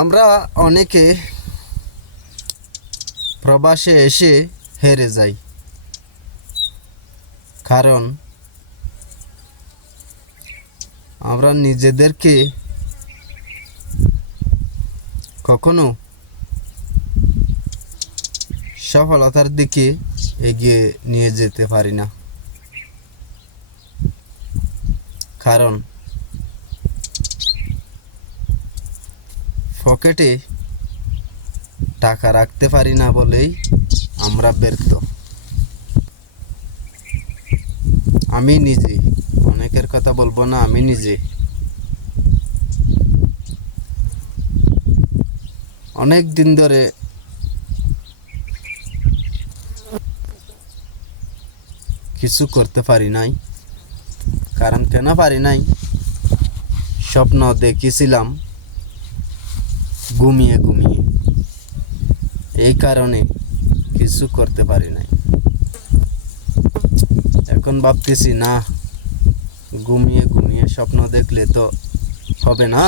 আমরা অনেকে প্রবাসে এসে হেরে যাই, কারণ আমরা নিজেদেরকে কখনো সফলতার দিকে এগিয়ে নিয়ে যেতে পারি না। কারণ পকেটে টাকা রাখতে পারি না বলেই আমরা ব্যর্থ। আমি নিজে, অনেকের কথা বলবো না, আমি নিজে অনেক দিন ধরে কিছু করতে পারি নাই। কারণ কেন পারি নাই? স্বপ্ন দেখেছিলাম ঘুমিয়ে ঘুমিয়ে, এই কারণে কিছু করতে পারি নাই। এখন ভাবতেছি না, ঘুমিয়ে ঘুমিয়ে স্বপ্ন দেখলে তো হবে না,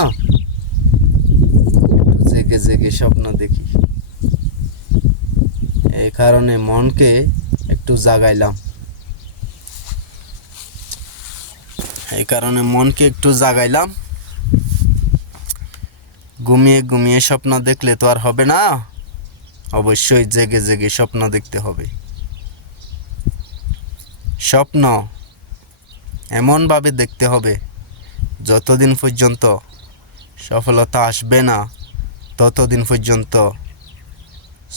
জেগে জেগে স্বপ্ন দেখি। এই কারণে মনকে একটু জাগাইলাম। ঘুমিয়ে ঘুমিয়ে স্বপ্ন দেখলে তো আর হবে না, অবশ্যই জেগে জেগে স্বপ্ন দেখতে হবে। স্বপ্ন এমনভাবে দেখতে হবে, যতদিন পর্যন্ত সফলতা আসবে না ততদিন পর্যন্ত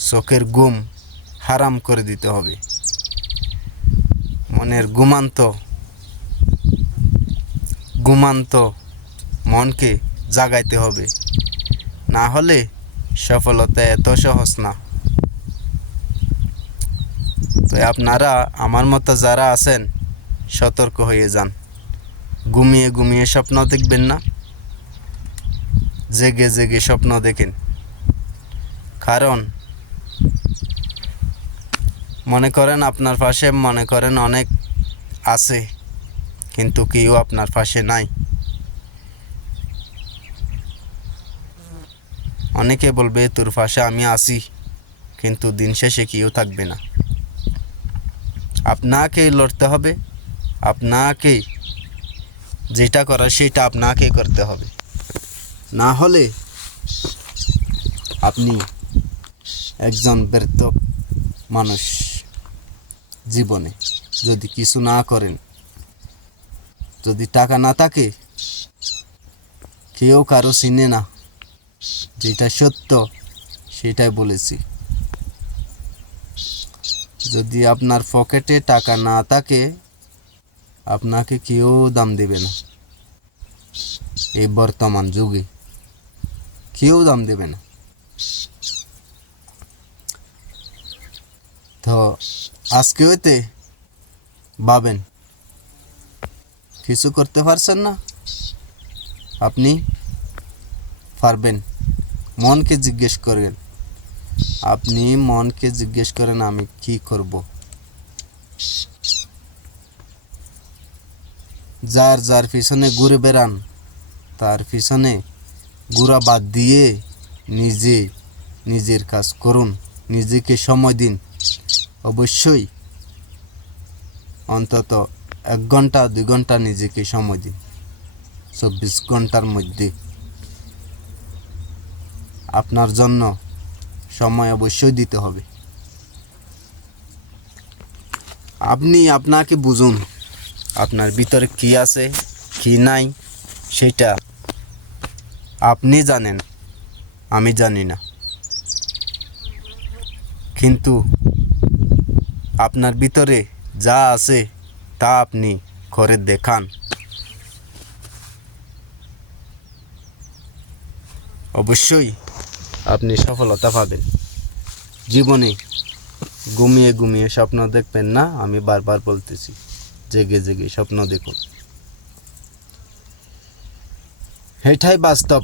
চোখের ঘুম হারাম করে দিতে হবে। মনের ঘুমান্ত মনকে জাগাইতে হবে, না হলে সফলতা এত সহজ না। তো আপনারা আমার মতো যারা আছেন, সতর্ক হয়ে যান। ঘুমিয়ে ঘুমিয়ে স্বপ্ন দেখবেন না, জেগে জেগে স্বপ্ন দেখেন। কারণ মনে করেন আপনার পাশে অনেক আছে, কিন্তু কেউ আপনার পাশে নাই। অনেকে বলবে তোর পাশে আমি আছি, কিন্তু দিন শেষে কেউ থাকবে না। আপনাকেই লড়তে হবে, আপনাকেই যেটা করার সেটা আপনাকে করতে হবে। না হলে আপনি একজন ব্যর্থ মানুষ। জীবনে যদি কিছু না করেন, যদি টাকা না থাকে, কেউ কারো চিনে না, যেটা সত্য সেটাই বলেছি। যদি আপনার পকেটে টাকা না থাকে, আপনাকে কেউ দাম দেবে না। এই বর্তমান যুগে কেউ দাম দেবে না। তো আজকে হইতে ভাবেন, কিছু করতে পারছেন না, আপনি পারবেন। মনকে জিজ্ঞেস করেন, আমি কি করব। যার পিছনে ঘুরে বেড়ান, তার পিছনে ঘোরা বাদ দিয়ে নিজের কাজ করুন, নিজেকে সময় দিন। অবশ্যই অন্তত 1 ঘন্টা 2 ঘন্টা নিজেকে সময় দিন। 24 ঘন্টার মধ্যে আপনার জন্য সময় অবশ্যই দিতে হবে। আপনি আপনাকে বুঝুন, আপনার ভিতরে কি আছে কি নাই সেটা আপনি জানেন, আমি জানি না। কিন্তু আপনার ভিতরে যা আছে তা আপনি করে দেখান, অবশ্যই আপনি সফলতা পাবেন। জীবনে ঘুমিয়ে ঘুমিয়ে স্বপ্ন দেখবেন না, আমি বারবার বলতেছি, জেগে জেগে স্বপ্ন দেখুন। এটাই বাস্তব।